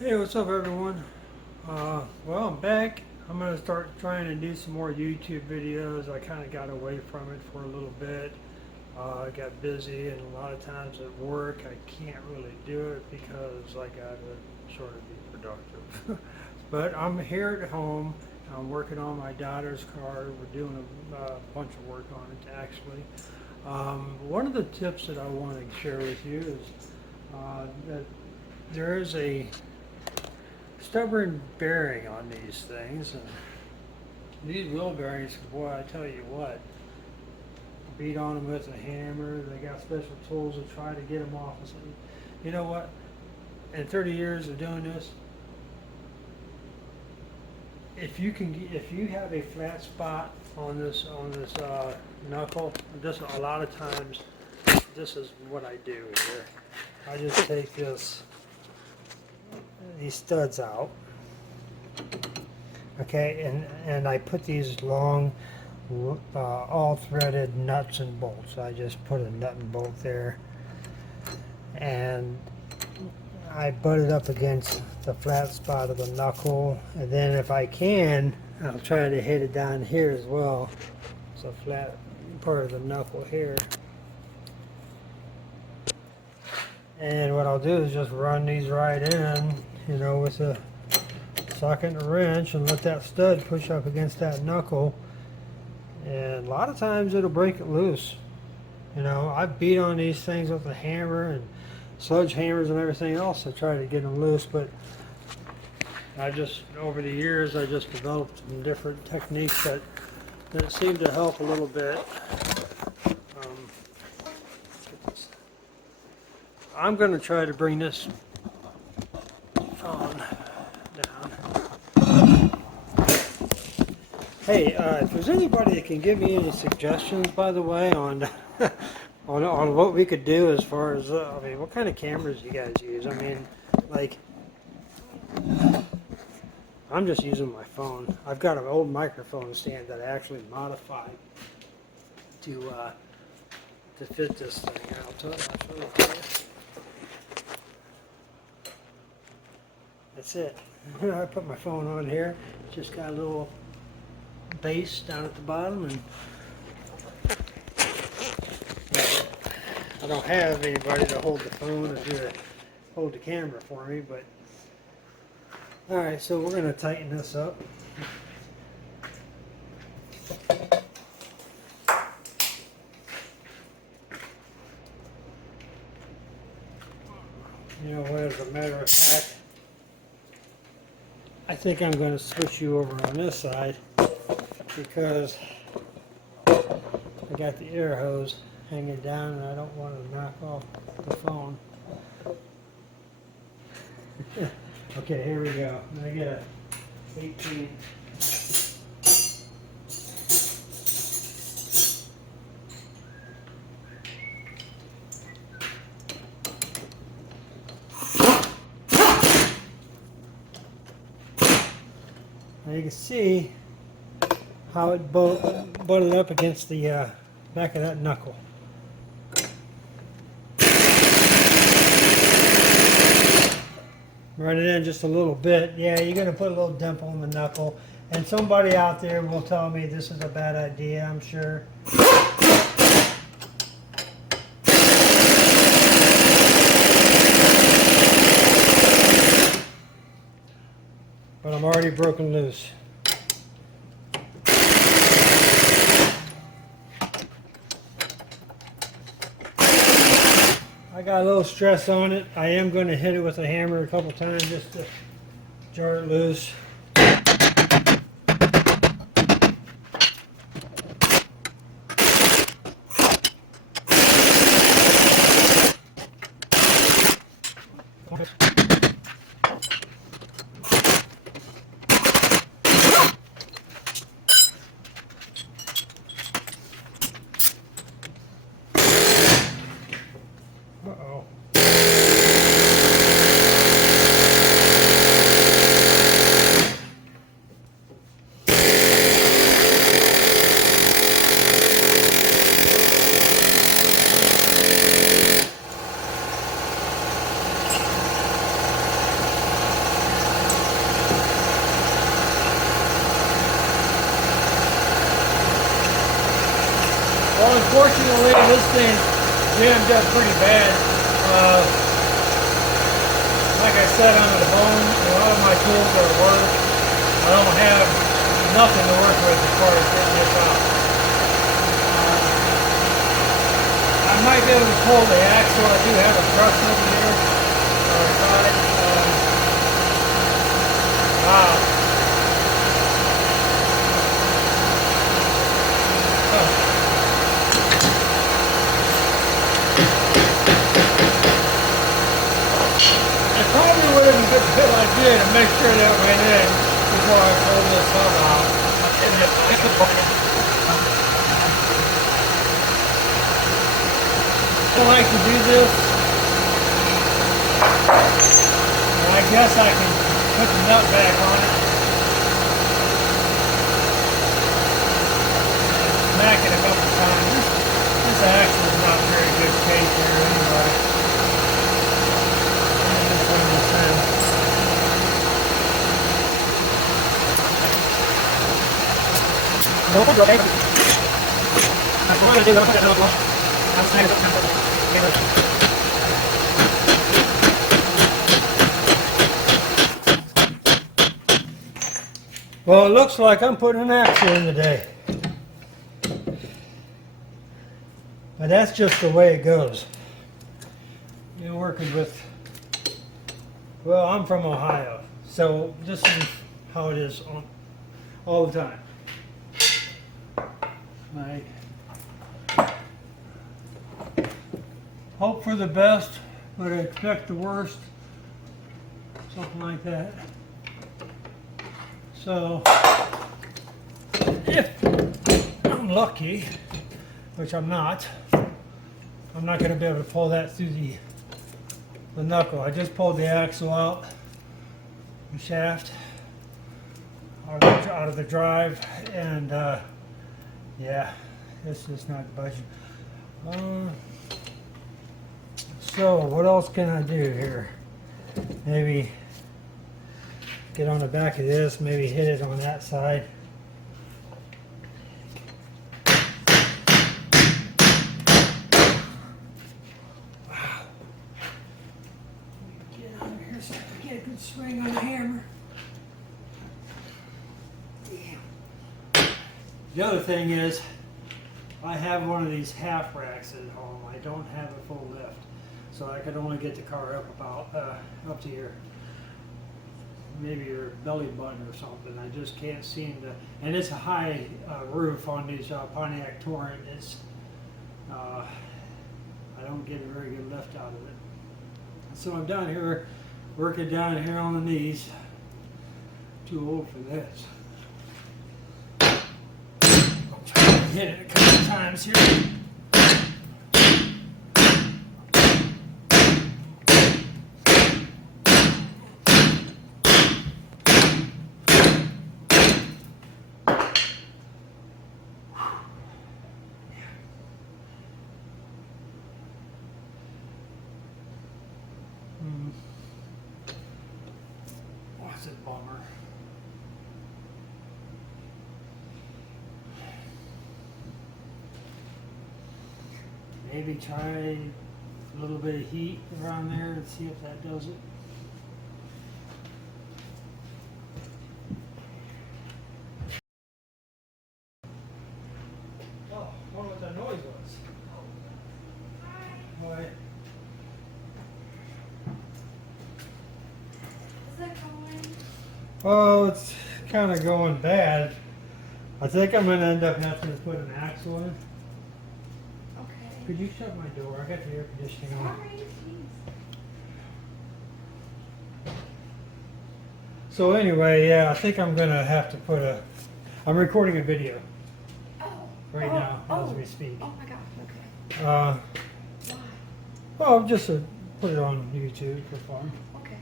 Hey, what's up, everyone? Well, I'm back. I'm going to start trying to do some more YouTube videos. I kind of got away from it for a little bit. I got busy, and a lot of times at work, I can't really do it because I got to sort of be productive. But I'm here at home. I'm working on my daughter's car. We're doing a bunch of work on it, actually. One of the tips that I want to share with you is that there is a stubborn bearing on these things. And these wheel bearings, boy, I tell you what, beat on them with a hammer. They got special tools to try to get them off. And something. You know what? In 30 years of doing this, if you have a flat spot on this knuckle, this a lot of times, this is what I do here. I just take these studs out. Okay, and I put these long, all threaded nuts and bolts. I just put a nut and bolt there, and I butt it up against the flat spot of the knuckle, and then if I can, I'll try to hit it down here as well. It's a flat part of the knuckle here. And what I'll do is just run these right in, with a socket and a wrench, and let that stud push up against that knuckle. And a lot of times it'll break it loose. I've beat on these things with a hammer and sludge hammers and everything else to try to get them loose, but over the years, I just developed some different techniques that seem to help a little bit. I'm going to try to bring this phone down. Hey, if there's anybody that can give me any suggestions, by the way, on on what we could do as far as, what kind of cameras you guys use? I'm just using my phone. I've got an old microphone stand that I actually modified to fit this thing out. I'll show you. That's it. I put my phone on here. Just got a little base down at the bottom, and I don't have anybody to hold the phone or hold the camera for me, but alright, so we're going to tighten this up. You know what, as a matter of fact, I think I'm going to switch you over on this side because I got the air hose hanging down and I don't want to knock off the phone. Okay, here we go. I get a 18. Now you can see how it butted up against the back of that knuckle. Run it in just a little bit. Yeah, you're going to put a little dimple in the knuckle. And somebody out there will tell me this is a bad idea, I'm sure. But I'm already broken loose. I got a little stress on it. I am going to hit it with a hammer a couple times just to jar it loose. Uh-oh. this thing's jammed up pretty bad. Like I said, I'm at home. A lot of my tools are at work. I don't have nothing to work with as far as getting this out. I might be able to pull the axle. I do have a truss over here. I got it. Wow. I probably would have been a good idea to make sure that went in before I pull this hub out. I like to do this. And I guess I can put the nut back on it. Smack it a couple times. This axle is not very good shape here anyway. Well, it looks like I'm putting an axle in today. But that's just the way it goes. You're working with, well, I'm from Ohio, so this is how it is all the time. Like, hope for the best, but expect the worst. Something like that. So, if I'm lucky, which I'm not going to be able to pull that through the knuckle. I just pulled the axle out, the shaft, out of the drive, and yeah, it's just not budging. So what else can I do here? Maybe get on the back of this, maybe hit it on that side. Wow. Get under here so I can get a good swing on the hammer. Damn. The other thing is, I have one of these half racks at home. I don't have a full lift, so I could only get the car up about up to here. Maybe your belly button or something. I just can't seem to, and it's a high roof on these Pontiac Torrent. It's I don't get a very good lift out of it. So I'm down here, working down here on the knees. Too old for this. I'll try to hit it a couple times here. What's a bummer? Maybe try a little bit of heat around there and see if that does it. Oh, I wonder what that noise was. Why? Is that going? Oh, it's kind of going bad. I think I'm going to end up having to put an axle in. Okay. Could you shut my door? I got the air conditioning on. Sorry, jeez. So anyway, yeah, I think I'm going to have to put I'm recording a video Oh. right now as we speak. Oh my gosh, okay. Why? Why? Well, just to put it on YouTube for fun. Okay.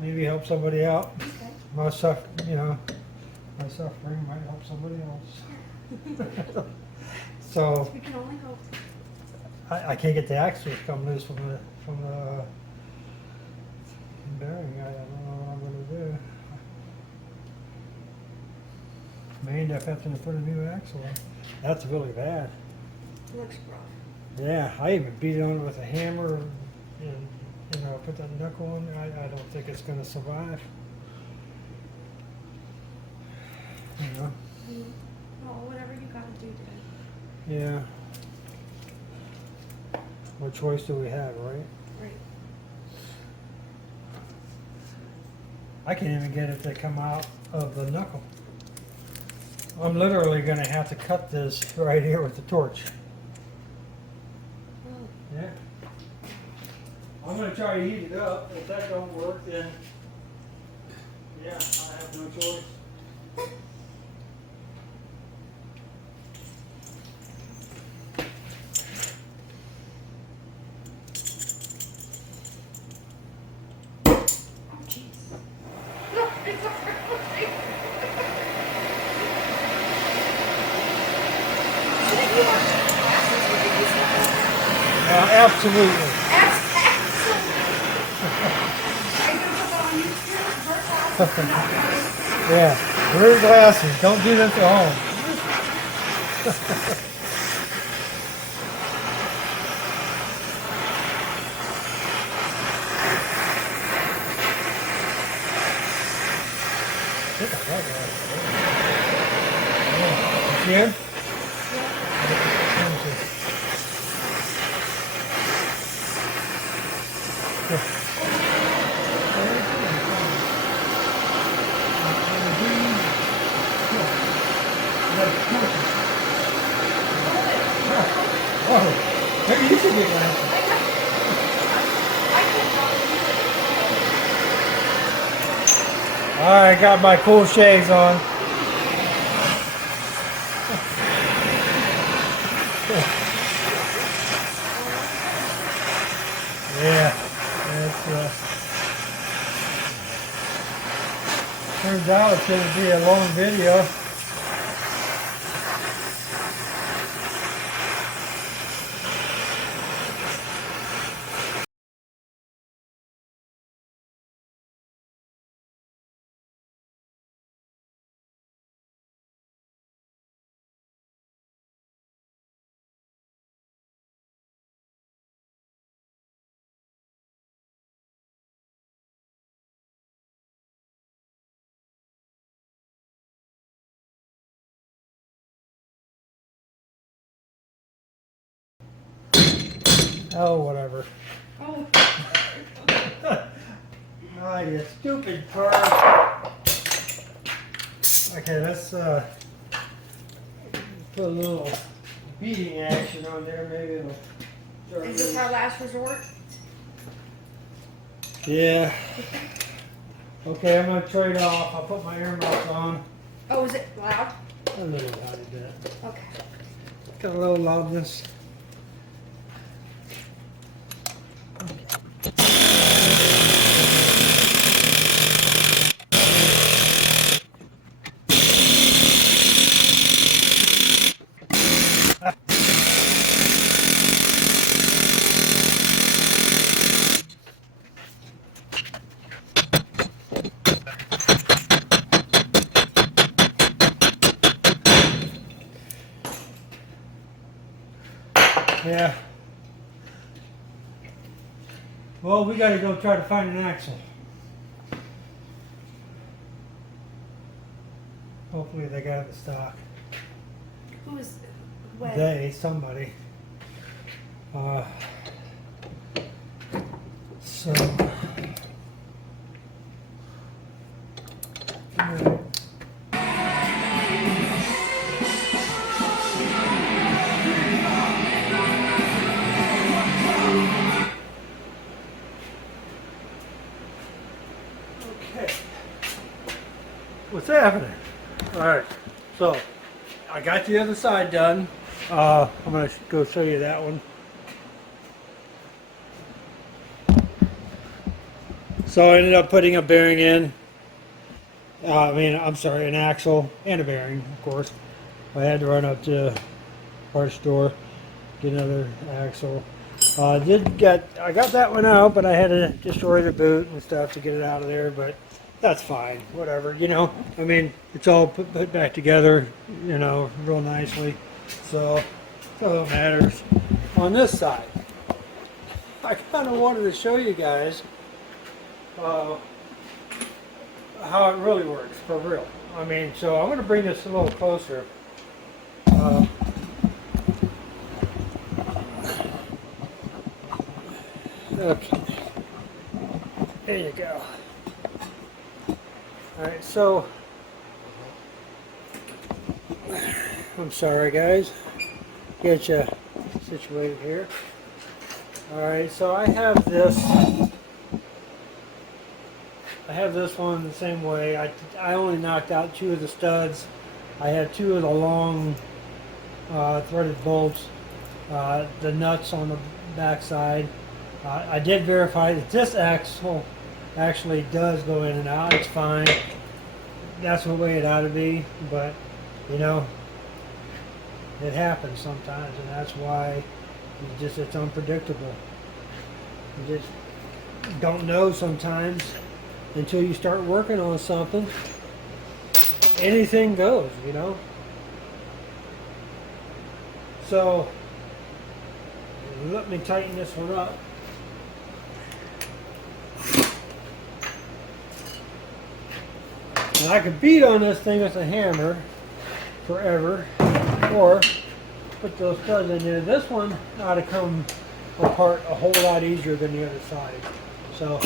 Maybe help somebody out. Okay. My suffering might help somebody else. So We can only hope. I can't get the axle to come loose from the bearing. I don't know what I'm going to do. May end up having to put a new axle in. That's really bad. It looks rough. Yeah, I even beat on it with a hammer and, put that knuckle on there. I don't think it's going to survive. You know? Well, whatever you gotta do, Dad. Yeah. What choice do we have, right? Right. I can't even get it to come out of the knuckle. I'm literally going to have to cut this right here with the torch. Oh, Yeah. I'm going to try to heat it up. If that don't work, then yeah, I have no choice. oh, jeez. No, it's okay. Did you want glasses? What did you say? Absolutely. Are you gonna put that on YouTube? Her glasses? No. Yeah. Wear glasses. Don't do this at home. Look at that guy. Yeah. Oh, maybe you should get glasses. All right, got my cool shades on. Yeah, it's turns out it's going to be a long video. Oh, whatever. Oh, Oh, you stupid car. Okay, let's put a little beating action on there. Maybe it'll start is this our last resort? Yeah. Okay, I'm gonna trade off. I'll put my ear muffs on. Oh, is it loud? A little tiny bit. Okay. Got a little loudness. Yeah. Well, we gotta go try to find an axle. Hopefully they got it in stock. Who's when? Somebody. So. Alright. Okay. What's happening? Alright, so I got the other side done. I'm going to go show you that one. So I ended up putting a bearing in. I'm sorry, an axle and a bearing, of course. I had to run up to parts store, get another axle. I got that one out, but I had to destroy the boot and stuff to get it out of there, but that's fine, whatever, it's all put back together, real nicely, so that's all that matters. on this side. I kind of wanted to show you guys how it really works for real. I mean, so I'm going to bring this a little closer. Okay, there you go. All right, so I'm sorry, guys. Get you situated here. All right, so I have this one the same way. I only knocked out 2 of the studs. I had 2 of the long threaded bolts, the nuts on the back side. I did verify that this axle actually does go in and out. It's fine. That's the way it ought to be, but you know, it happens sometimes, and that's why it's unpredictable. You just don't know sometimes until you start working on something. Anything goes, you know. So let me tighten this one up. And I could beat on this thing with a hammer forever, or put those studs in there. This one ought to come apart a whole lot easier than the other side. So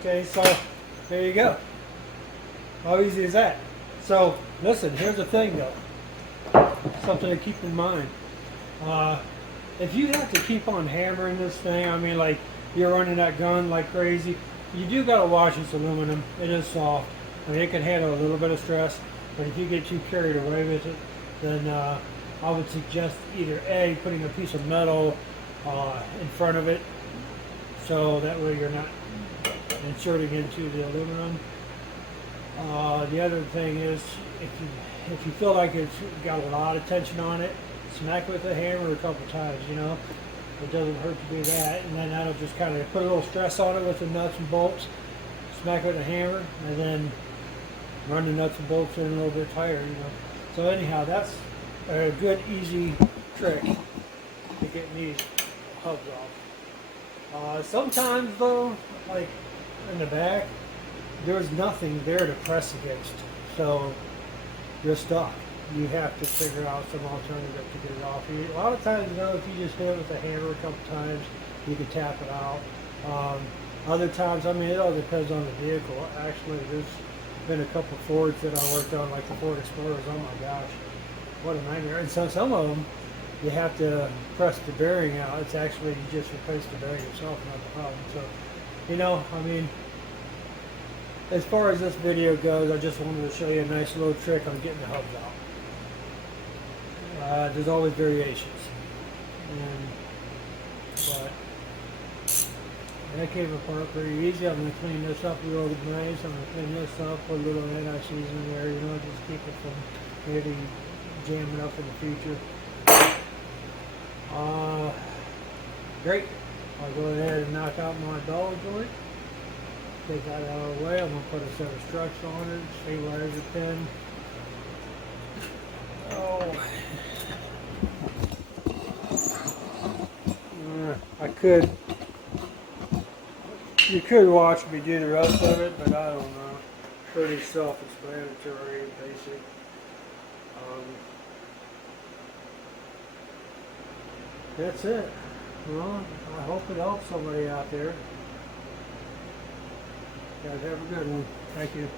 okay, so there you go. How easy is that? So listen, here's the thing though. Something to keep in mind. If you have to keep on hammering this thing, I mean like you're running that gun like crazy, you do gotta wash this aluminum. It is soft. I mean it can handle a little bit of stress, but if you get too carried away with it, then I would suggest either A, putting a piece of metal in front of it, so that way you're not inserting into the aluminum. The other thing is, if you feel like it's got a lot of tension on it, smack it with a hammer a couple times. You know, it doesn't hurt to do that, and then that'll just kind of put a little stress on it with the nuts and bolts. Smack it with a hammer, and then run the nuts and bolts in a little bit tighter. You know. So anyhow, that's a good, easy trick to getting these hubs off. Sometimes though, like in the back, there's nothing there to press against, so you're stuck. You have to figure out some alternative to get it off. A lot of times, you know, if you just hit it with a hammer a couple times, you can tap it out. Other times, I mean, it all depends on the vehicle. Actually, there's been a couple Fords that I worked on, like the Ford Explorers. Oh my gosh, what a nightmare! And so some of them, you have to press the bearing out. It's actually, you just replace the bearing yourself, not the problem. So, you know, I mean, as far as this video goes, I just wanted to show you a nice little trick on getting the hubs out. There's always variations, but that came apart pretty easy. I'm going to clean this up real nice. I'm going to clean this up, put a little anti-seize in there, you know, just keep it from maybe jamming up in the future. Great. I'll go ahead and knock out my dog joint. Take that out of the way. I'm going to put a set of struts on it, stabilizer pin. Oh. You could watch me do the rest of it, but I don't know. Pretty self-explanatory and basic. That's it. Well, I hope it helps somebody out there. Guys, have a good one. Thank you.